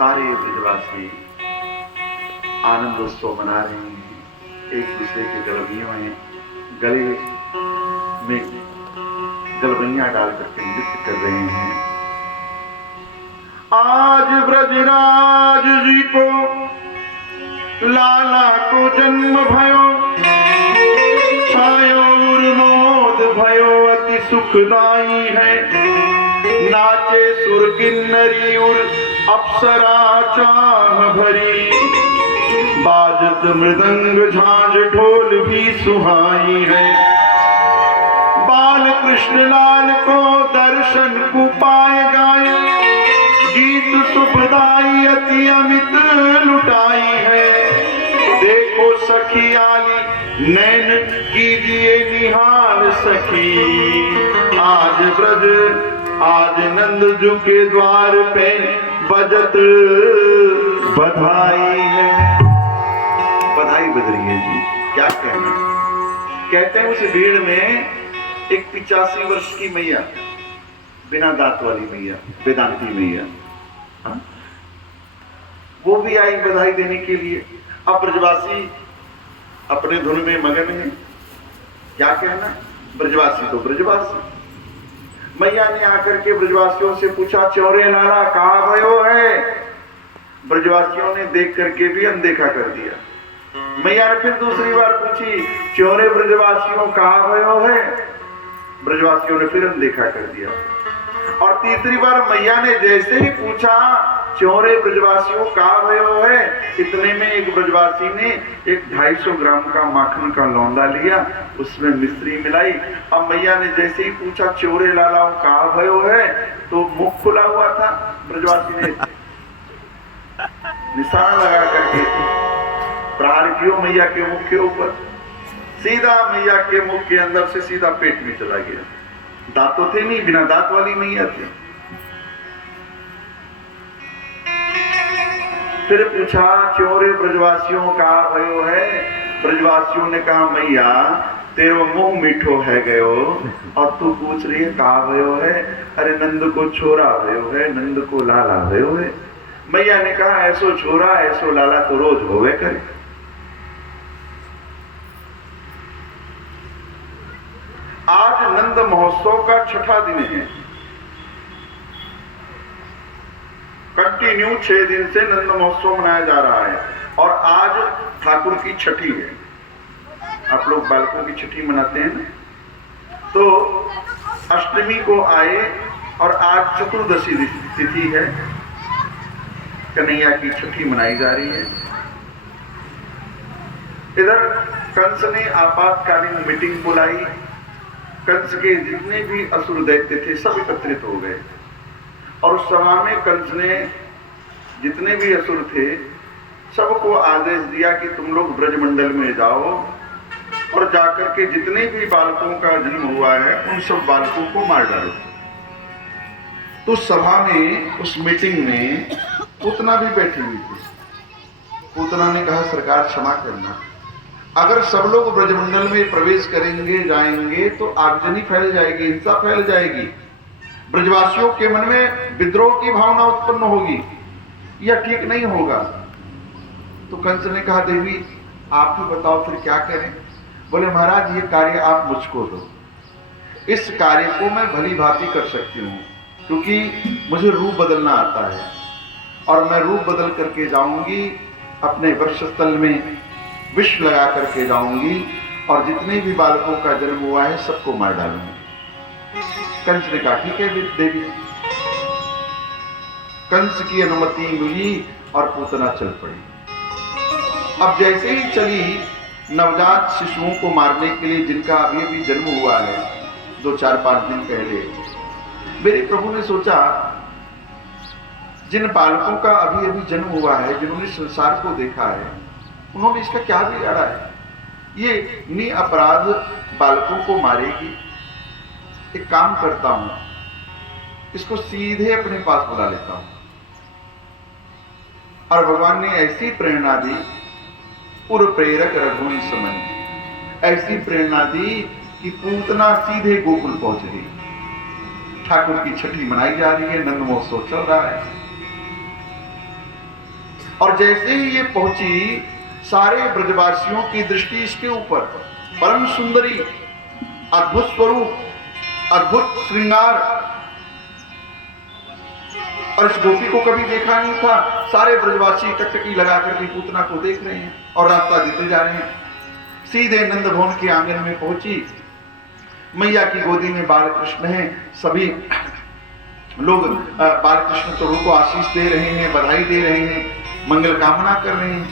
सारे ब्रजवासी आनंदोत्सव मना रहे हैं, एक दूसरे के गले में गलबैया डाल करके नृत्य कर रहे हैं। आज ब्रजराज जी को लाला को जन्म भयो, छायो उर्मोद भयो अति सुखदाई है। नाचे सुर किन्नरी उर अप्सरा चाह भरी, बाजत मृदंग झांझ ढोल भी सुहाई है। बाल कृष्ण लाल को दर्शन को पाए गाय, गीत सुखदाई अति अमित लुटाई है। देखो सखी आली नैन कीजिए निहाल सखी, आज नंदजू के द्वार पे बजत बधाई है। बधाई बज रही है जी, क्या कहना। कहते हैं उस भीड़ में एक 85 वर्ष की मैया, बिना दांत वाली मैया, वेदांती मैया, वो भी आई बधाई देने के लिए। अब ब्रजवासी अपने धुन में मगन है, क्या कहना। ब्रजवासी तो ब्रजवासी। मैया ने आकर के ब्रजवासियों से पूछा, चौरे लाला कहाँ भयो है। ब्रजवासियों ने देख करके भी अनदेखा कर दिया। मैया ने फिर दूसरी बार पूछी, चौरे ब्रजवासियों कहाँ भयो है। ब्रजवासियों ने फिर अनदेखा कर दिया। और तीसरी बार मैया ने जैसे ही पूछा, चौरे ब्रजवासियों कहाँ भयो है, इतने में एक ब्रजवासी ने एक 250 ग्राम का माखन का लौंदा लिया, उसमें मिश्री मिलाई। अब मैया ने जैसे ही पूछा, चौरे लाला कहाँ भयो है, तो मुख खुला हुआ था। ब्रजवासी ने निशान लगा करके प्रहार किया मैया के मुख के ऊपर। सीधा मैया के मुख के अंदर से सीधा पेट में चला गया। दांत तो थे नहीं, बिना दांत वाली मैया थी। फिर पूछा, चौरे ब्रजवासियों का भयो है। ब्रजवासियों ने कहा, मैया तेरो मुंह मीठो है गयो और तू पूछ रही है कहा भयो है। अरे नंद को छोरा भयो है, नंद को लाला भयो है। मैया ने कहा, ऐसो छोरा ऐसो लाला तो रोज होवे करे। आज नंद महोत्सव का 6ठा दिन है। कंटिन्यू 6 दिन से नंद महोत्सव मनाया जा रहा है और आज ठाकुर की छठी है। आप लोग बालकों की छठी मनाते हैं ना, तो अष्टमी को आए और आज चतुर्दशी तिथि है। कन्हैया की छठी मनाई जा रही है। इधर कंस ने आपातकालीन मीटिंग बुलाई। कंस के जितने भी असुर दैत्य थे सब एकत्रित हो गए और उस सभा में कंस ने जितने भी असुर थे सबको आदेश दिया कि तुम लोग ब्रजमंडल में जाओ और जाकर के जितने भी बालकों का जन्म हुआ है उन सब बालकों को मार डालो। तो सभा में, उस मीटिंग में पूतना भी बैठी हुई थी। पूतना ने कहा, सरकार क्षमा करना, अगर सब लोग ब्रजमंडल में प्रवेश करेंगे जाएंगे तो आगजनी फैल जाएगी, हिंसा फैल जाएगी, ब्रजवासियों के मन में विद्रोह की भावना उत्पन्न होगी, यह ठीक नहीं होगा। तो कंस ने कहा, देवी आप ही बताओ फिर क्या करें। बोले, महाराज ये कार्य आप मुझको दो, इस कार्य को मैं भली भांति कर सकती हूँ क्योंकि मुझे रूप बदलना आता है और मैं रूप बदल करके जाऊंगी, अपने वक्षस्थल में विष लगा करके जाऊंगी और जितने भी बालकों का जन्म हुआ है सबको मार डालूंगी। कंस ने कहा, ठीक है देवी। कंस की अनुमति मिली और पूतना चल पड़ी। अब जैसे ही चली, नवजात शिशुओं को मारने के लिए जिनका अभी अभी जन्म हुआ है 2-4-5 दिन पहले, मेरे प्रभु ने सोचा जिन बालकों का अभी अभी जन्म हुआ है, जिन्होंने संसार को देखा है, उन्होंने इसका क्या बिगाड़ा है। ये निअपराध बालकों को मारेगी। एक काम करता हूं, इसको सीधे अपने पास बुला लेता हूं। और भगवान ने ऐसी प्रेरणा दी, उर प्रेरक रघुवंश मन, ऐसी प्रेरणा दी कि पूतना सीधे गोकुल पहुंच गई। ठाकुर की छठी मनाई जा रही है, नंद महोत्सव चल रहा है। और जैसे ही ये पहुंची, सारे ब्रजवासियों की दृष्टि इसके ऊपर। परम सुंदरी, अद्भुत स्वरूप, अद्भुत श्रृंगार, और इस गोपी को कभी देखा नहीं था। सारे ब्रजवासी टकटकी लगा करके पूतना को देख रहे हैं और रास्ता देते जा रहे हैं। सीधे नंद भवन के आंगन में पहुंची, मैया की गोदी में बालकृष्ण हैं। सभी लोग बालकृष्ण प्रभु को आशीष दे रहे हैं, बधाई दे रहे हैं, मंगल कामना कर रहे हैं।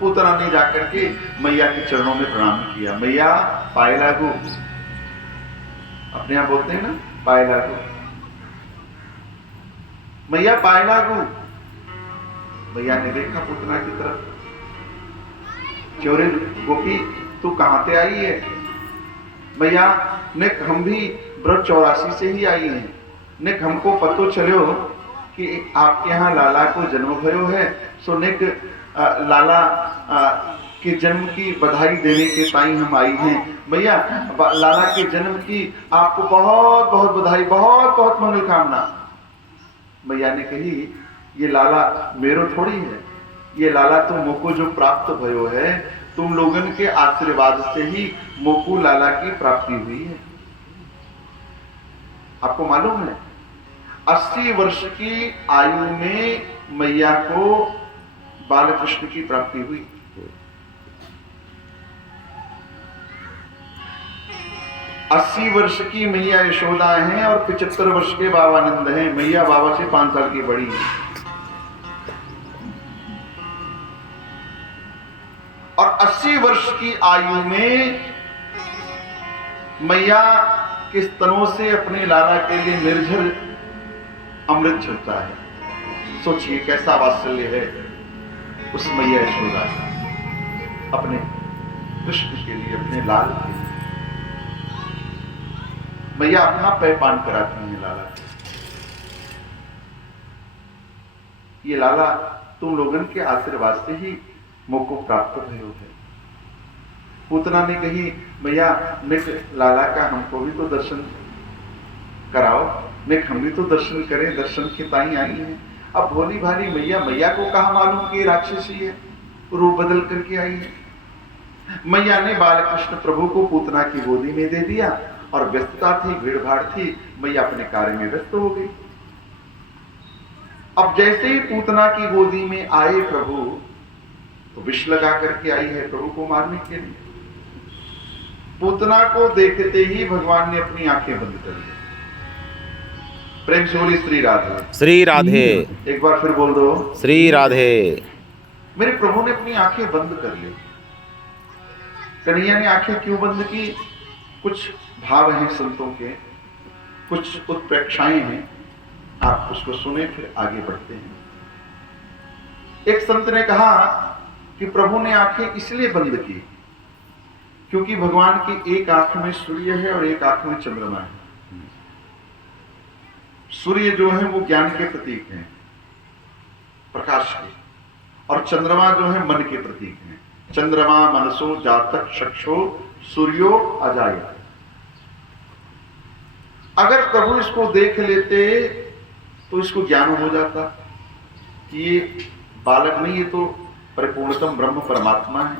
पूतना ने जाकर के मैया के चरणों में प्रणाम किया। मैया पाए लागू, अपने आप बोलते हैं ना, पाए लागू, मैया पाए लागू। मैया ने देखा पूतना की तरफ, चोरे गोपी तू कहां से आई है? मैया निक हम भी ब्रज 84 से ही आई हैं। निक हमको पतो चलो कि आपके यहाँ लाला को जन्म भयो है, सो निक लाला के जन्म की बधाई देने के ताई हम आई हैं। भैया लाला के जन्म की आपको बहुत बहुत बधाई, बहुत बहुत मंगल कामना। मैया ने कही ये लाला मेरो थोड़ी है, ये लाला तो मोको जो प्राप्त भयो है, तुम लोगन के आशीर्वाद से ही मोको लाला की प्राप्ति हुई है। आपको मालूम है 80 वर्ष की आयु में मैया को बालकृष्ण की प्राप्ति हुई। अस्सी वर्ष की मैया यशोदा हैं और 75 वर्ष के बाबा नंद हैं। मैया बाबा से 5 साल की बड़ी है। और 80 वर्ष की आयु में मैया के स्तनों से अपने लाला के लिए निर्झर अमृत छूटता है। सोचिए कैसा वात्सल्य है उस मैया यशोदा का अपने कृष्ण के लिए, अपने लाल के लिए। मैया अपना पैपान कराती हैं लाला को। ये लाला तुम लोगन के आशीर्वाद से ही मोको प्राप्त भयो है। पूतना ने कही मैया निक लाला का हमको भी तो दर्शन कराओ, निक हम भी तो दर्शन करें, दर्शन की ताई आई हैं। अब भोली भाली मैया को कहा मालूम कि राक्षसी है, रूप बदल करके आई है। मैया ने बालकृष्ण प्रभु को पूतना की गोदी में दे दिया और व्यस्तता थी, भीड़ भाड़ थी, मैया अपने कार्य में व्यस्त हो गई। अब जैसे ही पूतना की गोदी में आए प्रभु, तो विष लगा करके आई है प्रभु को मारने के लिए। पूतना को देखते ही भगवान ने अपनी आंखें बंद कर ली। प्रेम से बोली श्री राधे, श्री राधे। एक बार फिर बोल दो, श्री राधे। मेरे प्रभु ने अपनी आंखें बंद कर ली। कन्हैया ने आंखें क्यों बंद की? कुछ भाव हैं संतों के, कुछ उत्प्रेक्षाएं हैं, आप उसको सुने फिर आगे बढ़ते हैं। एक संत ने कहा कि प्रभु ने आंखें इसलिए बंद की क्योंकि भगवान की एक आंख में सूर्य है और एक आंख में चंद्रमा है। सूर्य जो है वो ज्ञान के प्रतीक हैं, प्रकाश के, और चंद्रमा जो है मन के प्रतीक हैं। चंद्रमा मनसो जातक चक्षो सूर्यो अजाय। अगर प्रभु इसको देख लेते तो इसको ज्ञान हो जाता कि ये बालक नहीं, ये तो परिपूर्णतम ब्रह्म परमात्मा है।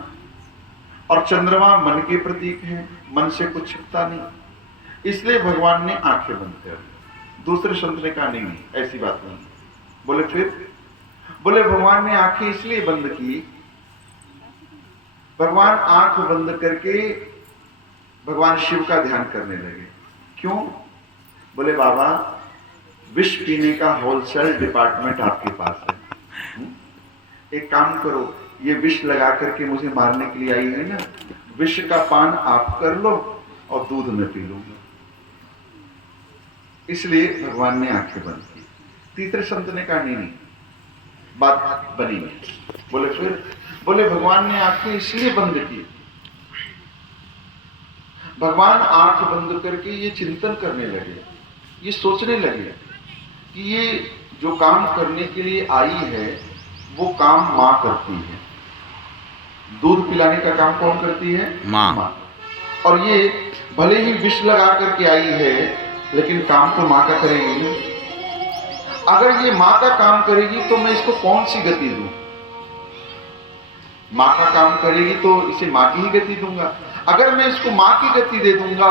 और चंद्रमा मन के प्रतीक है, मन से कुछ छिपता नहीं, इसलिए भगवान ने आंखें बंद कर दी। दूसरे संत ने कहा नहीं, ऐसी बात नहीं। बोले फिर? बोले भगवान ने आंखें इसलिए बंद की, भगवान आंख बंद करके भगवान शिव का ध्यान करने लगे। क्यों? बोले बाबा विष पीने का होलसेल डिपार्टमेंट आपके पास है, एक काम करो, ये विष लगा करके मुझे मारने के लिए आई है ना, विष का पान आप कर लो और दूध में पी लूंगा। इसलिए भगवान ने आंखें बंद की। तीसरे संत ने कहा नहीं, बात बनी नहीं। बोले फिर? बोले भगवान ने आंखें इसलिए बंद की, भगवान आंख बंद करके ये चिंतन करने लगे, ये सोचने लगे कि ये जो काम करने के लिए आई है वो काम मां करती है। दूध पिलाने का काम कौन करती है? मां। और ये भले ही विष लगा करके आई है लेकिन काम तो मां का करेगी ना। अगर ये मां का काम करेगी तो मैं इसको कौन सी गति दूं? मां का काम करेगी तो इसे मां की ही गति दूंगा। अगर मैं इसको मां की गति दे दूंगा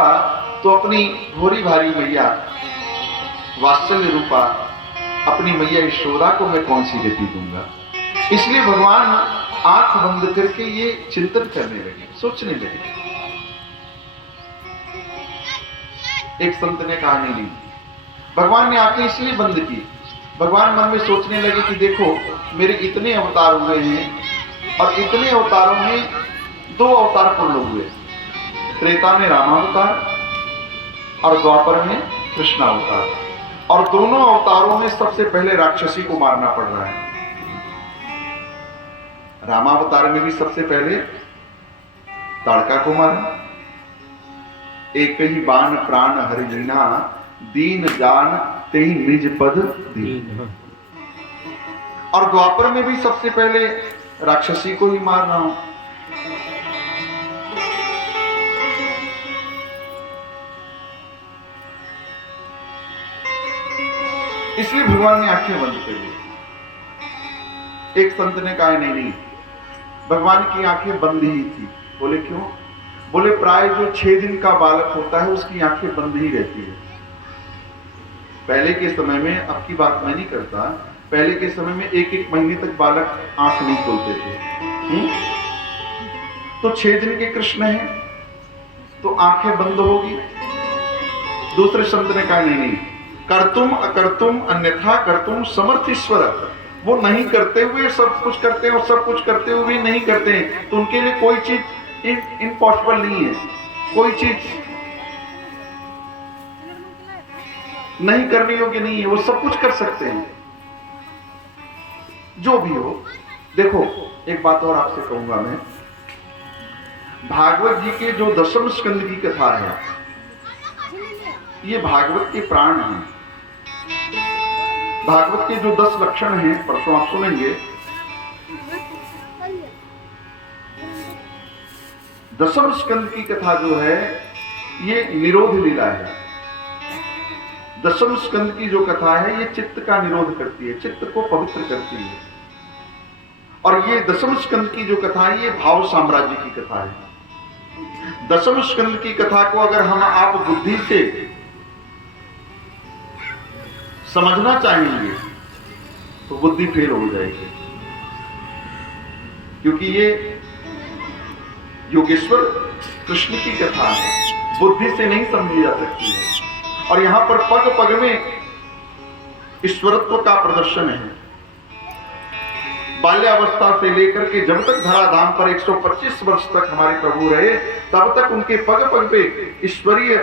तो अपनी भोरी भारी मैया वात्सल्य रूपा अपनी मैया यशोदा को मैं कौन सी गति दूंगा? इसलिए भगवान आंख बंद करके ये चिंतन करने लगे, सोचने लगे। एक संत ने कहानी ली, भगवान ने आंखें इसलिए बंद की, भगवान मन में सोचने लगे कि देखो मेरे इतने अवतार हुए हैं और इतने अवतारों में 2 अवतार पूर्ण हुए। त्रेता में रामावतार और द्वापर में कृष्णावतार, और दोनों अवतारों में सबसे पहले राक्षसी को मारना पड़ रहा है। रामावतार में भी सबसे पहले ताड़का को मारा, एक ही बाण प्राण हरि लीना, दीन जान तेहि निज पद दीन। और द्वापर में भी सबसे पहले राक्षसी को ही मारना हो। इसलिए भगवान ने आंखें बंद कर दी। एक संत ने कहा नहीं, भगवान की आंखें बंद ही थी। बोले क्यों? बोले प्राय जो 6 दिन का बालक होता है उसकी आंखें बंद ही रहती है। पहले के समय में, अब की बात मैं नहीं करता, पहले के समय में 1-1 महीने तक बालक आंख नहीं खोलते थे। तो 6 दिन के कृष्ण हैं तो आंखें बंद होगी। दूसरे संत ने कहा नहीं, कर्तुम अकर्तुम अन्यथा कर्तुम समर्थ ईश्वर। वो नहीं करते हुए सब कुछ करते हैं और सब कुछ करते हुए भी नहीं करते हैं, तो उनके लिए कोई चीज इम्पॉसिबल नहीं है। कोई चीज नहीं करने योग्य नहीं है, वो सब कुछ कर सकते हैं जो भी हो। देखो एक बात और आपसे कहूंगा मैं, भागवत जी के जो 10वें स्कंद की कथा है, ये भागवत के प्राण हैं। भागवत के जो 10 लक्षण हैं, परसों आप सुनेंगे। 10वें स्कंद की कथा जो है ये निरोध लीला है। 10वें स्कंद की जो कथा है ये चित्त का निरोध करती है, चित्त को पवित्र करती है। और ये 10वें स्कंद की जो कथा है ये भाव साम्राज्य की कथा है। 10वें स्कंद की कथा को अगर हम आप बुद्धि से समझना चाहेंगे तो बुद्धि फेल हो जाएगी, क्योंकि ये योगेश्वर कृष्ण की कथा है, बुद्धि से नहीं समझी जा सकती है। और यहां पर पग पग में ईश्वरत्व का प्रदर्शन है। बाल्यावस्था से लेकर के जब तक धराधाम पर 125 वर्ष तक हमारे प्रभु रहे, तब तक उनके पग पग पे ईश्वरीय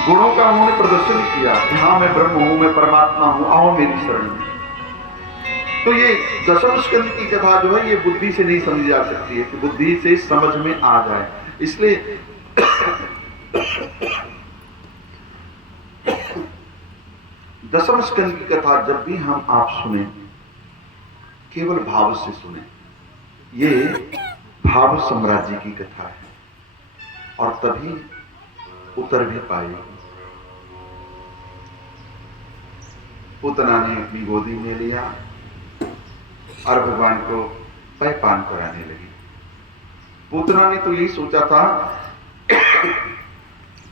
गुणों का उन्होंने प्रदर्शन किया। हाँ मैं ब्रह्म हूं, मैं परमात्मा हूं, आओ मेरी शरण में। तो ये 10वें स्कंद की कथा जो है ये बुद्धि से नहीं समझी जा सकती है, कि बुद्धि से समझ में आ जाए। इसलिए 10वें स्कंद की कथा जब भी हम आप सुने, केवल भाव से सुने। ये भाव साम्राज्य की कथा है और तभी उतर भी पाएगी। पूतना ने अपनी गोदी में लिया और भगवान को पैपान कराने लगी। पूतना ने तो यही सोचा था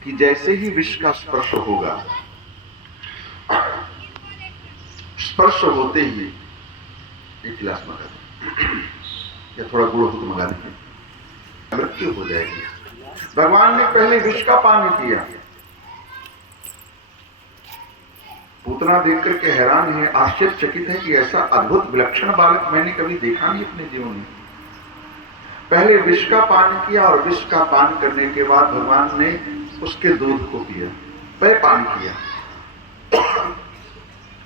कि जैसे ही विष का स्पर्श होगा, स्पर्श होते ही एक गिलास मंगा दे या थोड़ा गुड़ मंगा दे, मृत्यु हो जाएगी। भगवान ने पहले विष का पान किया। पूतना देख करके हैरान है, आश्चर्यचकित है कि ऐसा अद्भुत विलक्षण बालक मैंने कभी देखा नहीं अपने जीवन में। पहले विष का पान किया और विष का पान करने के बाद भगवान ने उसके दूध को पिया, पेय पान किया।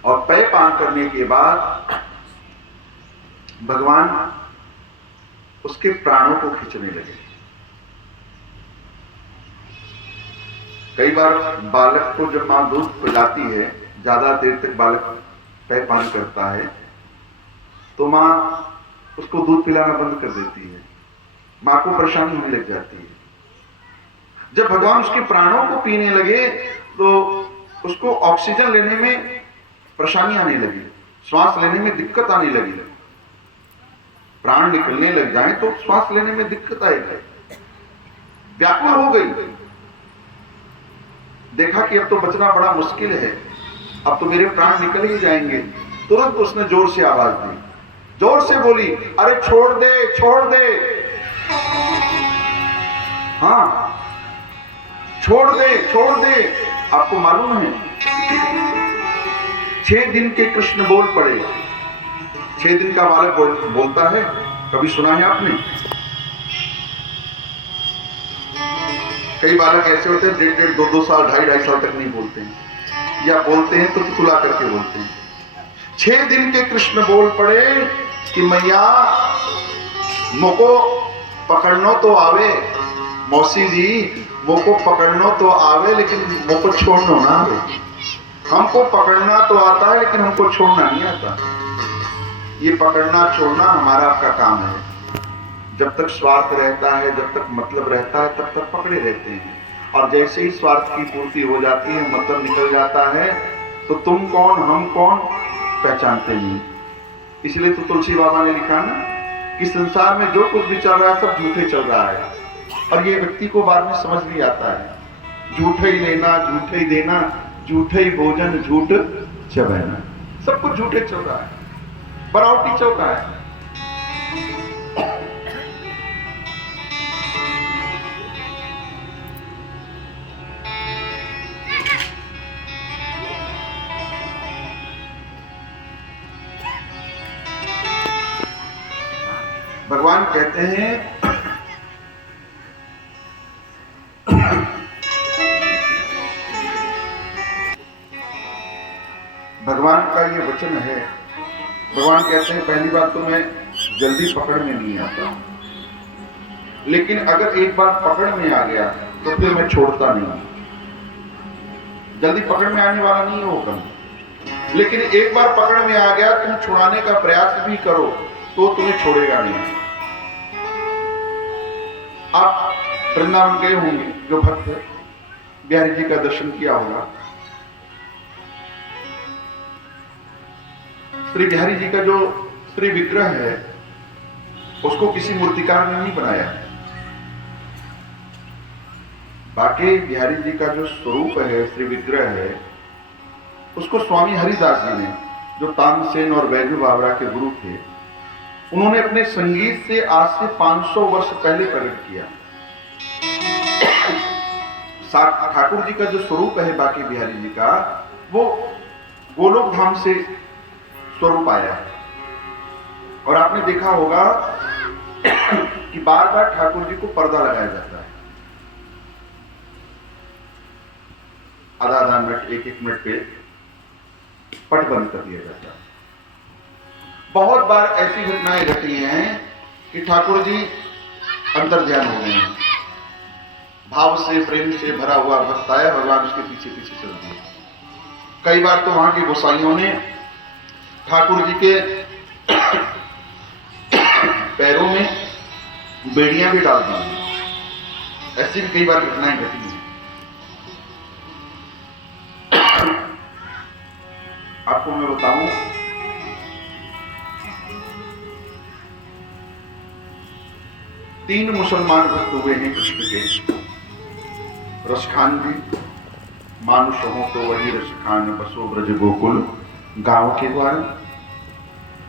और पेय पान करने के बाद भगवान उसके प्राणों को खींचने लगे। कई बार बालक को जब मां दूध पिलाती है, ज्यादा देर तक बालक पेय पान करता है, तो मां उसको दूध पिलाना बंद कर देती है। मां को परेशानी होने लग जाती है। जब भगवान उसके प्राणों को पीने लगे तो उसको ऑक्सीजन लेने में परेशानी आने लगी, श्वास लेने में दिक्कत आने लगी। प्राण निकलने लग जाए तो श्वास लेने में दिक्कत आएगी, व्याकुल हो गई। देखा कि अब तो बचना बड़ा मुश्किल है, अब तो मेरे प्राण निकल ही जाएंगे। तुरंत उसने जोर से आवाज दी, जोर से बोली, अरे छोड़ दे, छोड़ दे, हाँ छोड़ दे, छोड़ दे। आपको मालूम है 6 दिन के कृष्ण बोल पड़े। 6 दिन का बालक बोलता है, कभी सुना है आपने? कई बालक ऐसे होते हैं 1.5 2 साल 2.5 साल तक नहीं बोलते हैं, या बोलते हैं तो तुला करके बोलते हैं। 6 दिन के कृष्ण बोल पड़े कि मैया मोको पकड़नो तो आवे, मौसी जी मोको पकड़नो तो आवे लेकिन मोको छोड़ना ना आवे। हमको पकड़ना तो आता है लेकिन हमको छोड़ना नहीं आता। ये पकड़ना छोड़ना हमारा आपका काम है। जब तक स्वार्थ रहता है, जब तक मतलब रहता है, तब तक पकड़े रहते हैं, और जैसे ही स्वार्थ की पूर्ति हो जाती है, मतलब निकल जाता है, तो तुम कौन हम कौन पहचानते नहीं। इसलिए तो तुलसी बाबा ने लिखा ना कि संसार में जो कुछ भी चल रहा है सब झूठे चल रहा है, और ये व्यक्ति को बाद में समझ भी आता है। झूठे ही लेना, झूठे ही देना, झूठे ही भोजन, झूठ चबैना, सब कुछ झूठे चल रहा है, बनावटी चल रहा है। भगवान कहते हैं भगवान का ये वचन है। भगवान कहते हैं पहली बात तो मैं जल्दी पकड़ में नहीं आता, लेकिन अगर एक बार पकड़ में आ गया तो फिर मैं छोड़ता नहीं। जल्दी पकड़ में आने वाला नहीं होगा, लेकिन एक बार पकड़ में आ गया तुम छुड़ाने का प्रयास भी करो तो तुम्हें छोड़ेगा नहीं। आप वृंदावन गए होंगे, जो भक्त बिहारी जी का दर्शन किया होगा। श्री बिहारी जी का जो श्री विग्रह है उसको किसी मूर्तिकार ने नहीं बनाया। बाकी बिहारी जी का जो स्वरूप है, श्री विग्रह है, उसको स्वामी हरिदास जी ने, जो तानसेन और बैजू बावरा के गुरु थे, उन्होंने अपने संगीत से आज से 500 वर्ष पहले प्रकट किया। ठाकुर जी का जो स्वरूप है बाकी बिहारी जी का, वो गोलोक धाम से स्वरूप आया है। और आपने देखा होगा कि बार बार ठाकुर जी को पर्दा लगाया जाता है, आधा मिनट, 1 मिनट पे पट बंद कर दिया जाता है। बहुत बार ऐसी घटनाएं घटी हैं कि ठाकुर जी अंतर ध्यान हो गए हैं, भाव से प्रेम से भरा हुआ भक्त आया, भगवान उसके पीछे पीछे चल दिए। कई बार तो वहां के गोसाइयों ने ठाकुर जी के पैरों में बेड़ियां भी डाल दी। ऐसी भी कई बार घटनाएं घटी हैं। आपको मैं बताऊं, तीन मुसलमान भक्त हुए हैं कृष्ण के। रसखान जी, मानुष हो तो वही रसखान, बसो ब्रज गोकुल गांव के द्वार,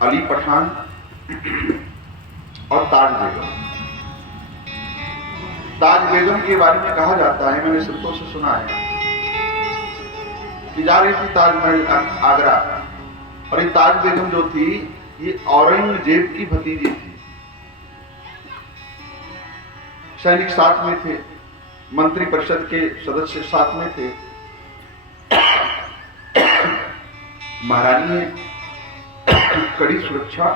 अली पठान और ताज बेगम। ताज बेगम के बारे में कहा जाता है, मैंने संतों से सुना है कि जा रही थी ताजमहल आगरा, और ये ताज बेगम जो थी ये औरंगजेब की भतीजी थी। सैनिक साथ में थे, मंत्री परिषद के सदस्य साथ में थे, महारानी है, कड़ी सुरक्षा।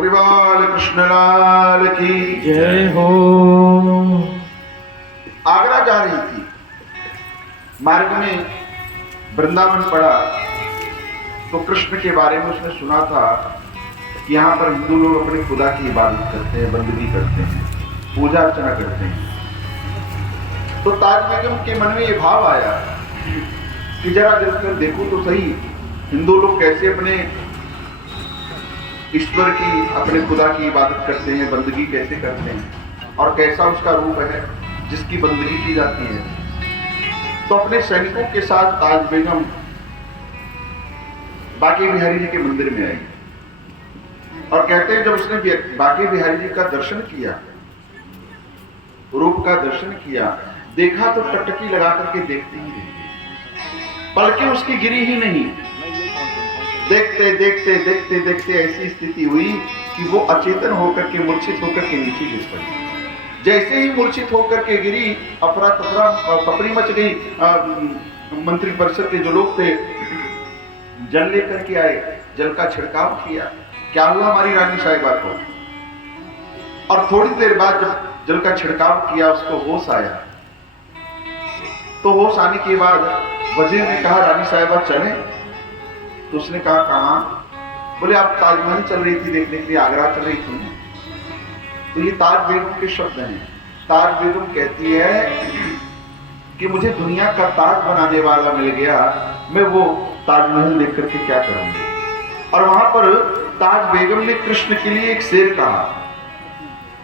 बोले बाल कृष्ण लाल की जय हो। आगरा जा रही थी, मार्ग में वृंदावन पड़ा तो कृष्ण के बारे में उसने सुना था कि यहाँ पर हिंदू लोग अपने खुदा की इबादत करते हैं, बंदगी करते हैं, पूजा अर्चना करते हैं। तो ताज बेगम के मन में ये भाव आया कि जरा जलकर देखो तो सही, हिंदू लोग कैसे अपने ईश्वर की, अपने खुदा की इबादत करते हैं, बंदगी कैसे करते हैं और कैसा उसका रूप है जिसकी बंदगी की जाती है। तो अपने सैनिकों के साथ ताज बेगम बांके बिहारी जी के मंदिर में आई और कहते हैं जब उसने बांके बिहारी जी का दर्शन किया, रूप का दर्शन किया, देखा तो टकटकी लगा करके देखती ही रही, पलकें उसकी गिरी ही नहीं। देखते देखते देखते देखते ऐसी स्थिति हुई कि वो अचेतन होकर के, मूर्छित होकर के नीचे गिर पड़ी। जैसे ही मूर्छित होकर के गिरी, अफरा तफरा पपड़ी मच गई। मंत्री परिषद के जो लोग थे जल लेकर के आए, जल का छिड़काव किया। क्या हुआ हमारी रानी साहिबा को? और थोड़ी देर बाद जब जल का छिड़काव किया, उसको होश आया। तो होश आने के बाद वजीर ने कहा रानी साहिबा चलें? तो उसने कहा कहाँ? बोले आप ताजमहल चल रही थी देखने के लिए, आगरा चल रही थी। तो ये ताज बेगम के शब्द हैं। ताज बेगम कहती है कि मुझे दुनिया का ताज बनाने वाला मिल गया, मैं वो ताजमहल देख करके क्या करूंगी। और वहां पर ताज बेगम ने कृष्ण के लिए एक शेर कहा।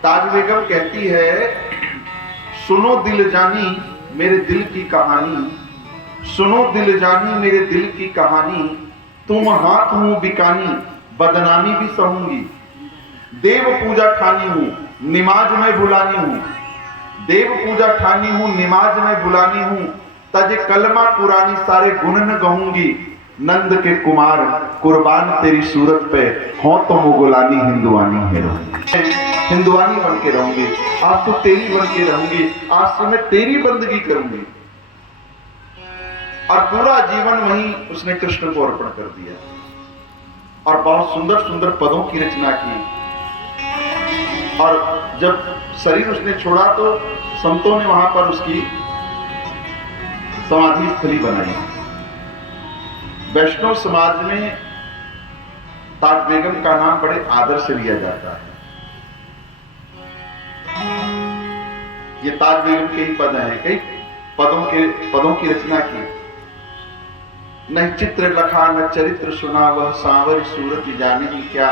ताज बेगम कहती है, सुनो दिल जानी मेरे दिल की कहानी, सुनो दिल जानी मेरे दिल की कहानी, तुम हाथ हूं बिकानी बदनामी भी सहूंगी। देव पूजा ठानी हूं निमाज में भुलानी हूं, देव पूजा ठानी हूं निमाज में भुलानी हूं, तज कलमा पुरानी सारे गुण न गहूंगी। नंद के कुमार कुर्बान तेरी सूरत पे, हो तो मुगलानी हिंदुआनी है रहूंगी, हिंदुआनी बन के रहूंगी। आज तो तेरी बन के रहूंगी, आज से मैं तेरी बंदगी करूंगी। और पूरा जीवन वही उसने कृष्ण को अर्पण कर दिया और बहुत सुंदर सुंदर पदों की रचना की। और जब शरीर उसने छोड़ा तो संतों ने वहां पर उसकी समाधि स्थली बनाई। वैष्णव समाज में ताज बेगम का नाम बड़े आदर से लिया जाता है। ये ताज बेगम के ही पद हैं, कई पदों की रचना की। न चित्र लखा न चरित्र सुना, वह सांवर सूरत जाने ही क्या।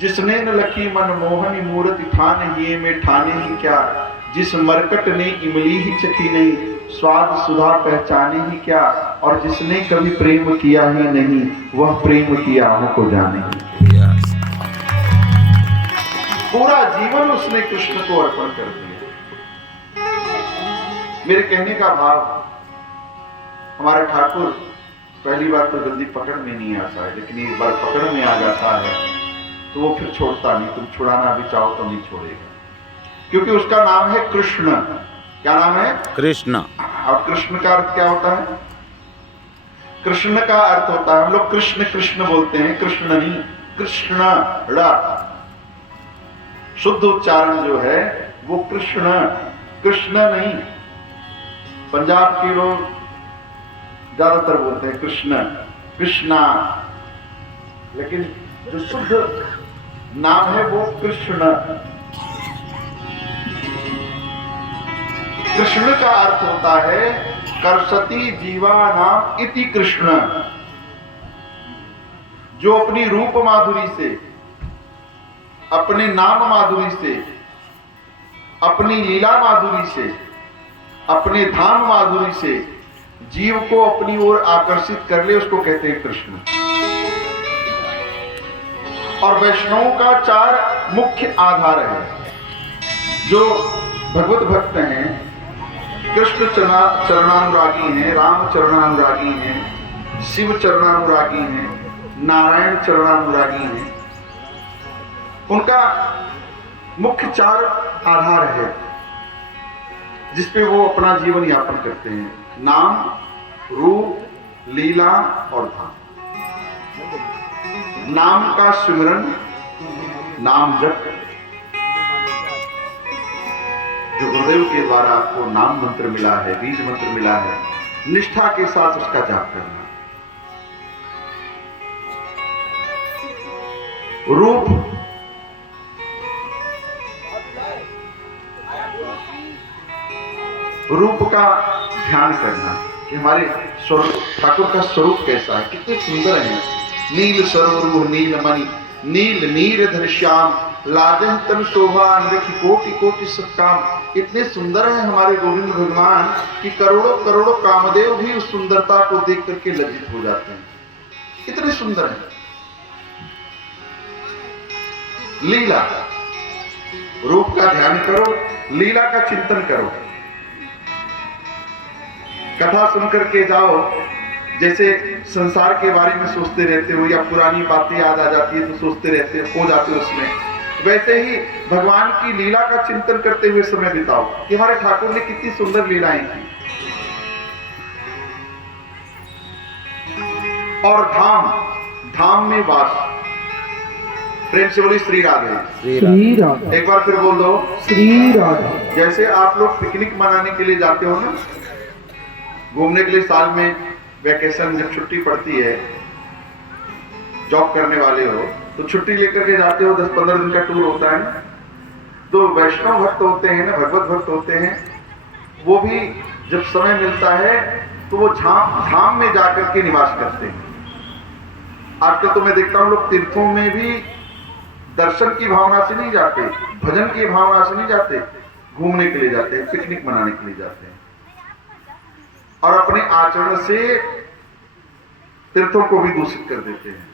जिसने न लखी मन मोहनी मूरत ठान ये में ठाने ही क्या। जिस मरकट ने इमली ही चखी नहीं, स्वाद सुधा पहचाने ही क्या। और जिसने कभी प्रेम किया ही नहीं, वह प्रेम की आहों को जाने ही क्या। पूरा जीवन उसने कृष्ण को अर्पण कर दिया। मेरे कहने का भाव, हमारा ठाकुर पहली बार तो जल्दी पकड़ में नहीं आता है, लेकिन एक बार पकड़ में आ जाता है तो वो फिर छोड़ता नहीं। तुम छुड़ाना भी चाहो तो नहीं छोड़ेगा, क्योंकि उसका नाम है कृष्ण। क्या नाम है? कृष्ण। और कृष्ण का अर्थ क्या होता है? कृष्ण का अर्थ होता है, हम लोग कृष्ण कृष्ण बोलते हैं, कृष्ण नहीं, कृष्ण ड़ा शुद्ध उच्चारण जो है वो कृष्ण, कृष्ण नहीं। पंजाब के लोग ज्यादातर बोलते हैं कृष्ण, कृष्णा, लेकिन जो शुद्ध नाम है वो कृष्ण। कृष्ण का अर्थ होता है करसती जीवा नाम इति कृष्ण, जो अपनी रूप माधुरी से, अपने नाम माधुरी से, अपनी लीला माधुरी से, अपने धाम माधुरी से जीव को अपनी ओर आकर्षित कर ले, उसको कहते हैं कृष्ण। और वैष्णवों का 4 मुख्य आधार है। जो भगवत भक्त हैं, कृष्ण चरणानुरागी हैं, राम चरणानुरागी हैं, शिव चरणानुरागी हैं, नारायण चरणानुरागी हैं, उनका मुख्य 4 आधार है जिसपे वो अपना जीवन यापन करते हैं। नाम, रूप, लीला और धाम। नाम का स्मरण, नाम जप, जो गुरुदेव के द्वारा आपको नाम मंत्र मिला है, बीज मंत्र मिला है, निष्ठा के साथ उसका जाप करना। रूप का ध्यान करना कि हमारे स्वरूप, ठाकुर का स्वरूप कैसा है, कितने सुंदर है। नील सरोरु नीलमणि नील नीरधर श्याम लाजन तन शोभा नृत्य कोटि कोटि सब काम। इतने सुंदर है हमारे गोविंद भगवान कि करोड़ों करोड़ों कामदेव भी उस सुंदरता को देख करके लज्जित हो जाते हैं। इतने सुंदर है। लीला, रूप का ध्यान करो, लीला का चिंतन करो। कथा सुनकर के जाओ, जैसे संसार के बारे में सोचते रहते हो या पुरानी बातें याद आ जाती है तो सोचते रहते हो, खो जाते हो उसमें, वैसे ही भगवान की लीला का चिंतन करते हुए समय बिताओ कि हमारे ठाकुर ने कितनी सुंदर लीलाएं की। और धाम, धाम में वास। प्रेम से बोली श्री राधे, श्री राधे। एक बार फिर बोल दो श्री राधे। जैसे आप लोग पिकनिक मनाने के लिए जाते हो ना, घूमने के लिए, साल में वैकेशन जब छुट्टी पड़ती है, जॉब करने वाले हो तो छुट्टी लेकर के जाते हो, 10-15 दिन का टूर होता है ना। तो वैष्णव भक्त होते हैं ना, भगवत भक्त होते हैं, वो भी जब समय मिलता है तो वो धाम में जाकर के निवास करते हैं। आजकल तो मैं देखता हूँ लोग तीर्थों में भी दर्शन की भावना से नहीं जाते, भजन की भावना से नहीं जाते, घूमने के लिए जाते हैं, पिकनिक मनाने के लिए जाते हैं और अपने आचरण से तीर्थों को भी दूषित कर देते हैं।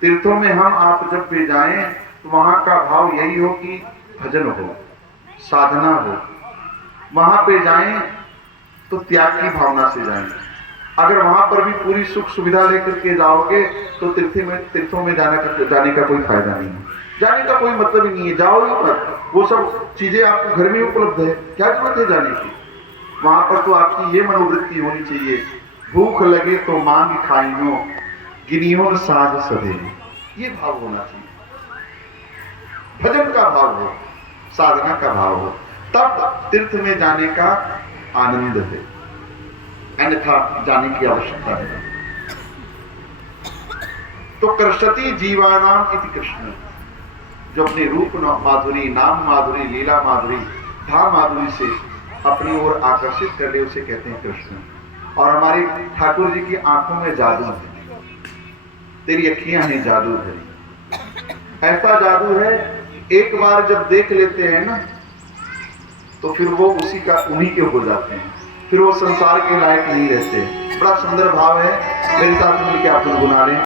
तीर्थों में हम आप जब भी जाएं तो वहां का भाव यही हो कि भजन हो, साधना हो। वहां पे जाएं तो त्याग की भावना से जाएं। अगर वहां पर भी पूरी सुख सुविधा लेकर के जाओगे तो तीर्थों में जाने का कोई फायदा नहीं है, जाने का कोई मतलब ही नहीं है। जाओ ही मत, वो सब चीजें आपको घर में उपलब्ध है, क्या जरूरत है जाने की। वहां पर तो आपकी ये मनोवृत्ति होनी चाहिए, भूख लगे तो मांग खाइयो गिनियो साध सधे, ये भाव होना चाहिए। भजन का भाव हो, साधना का भाव हो, तब तीर्थ में जाने का आनंद है, अन्यथा जाने की आवश्यकता है। तो कृष्णति जीवानाम इति कृष्ण, जो अपने रूप माधुरी, नाम माधुरी, लीला माधुरी, धाम माधुरी से अपनी ओर आकर्षित कर ले, उसे कहते हैं कृष्ण। और हमारे ठाकुर जी की आंखों में जादू है, तेरी अखियां हैं जादू है। ऐसा जादू है, एक बार जब देख लेते हैं ना तो फिर वो उन्हीं के हो जाते हैं, फिर वो संसार के लायक नहीं रहते। बड़ा सुंदर भाव है, मेरे साथ मिलकर आप गुना लें।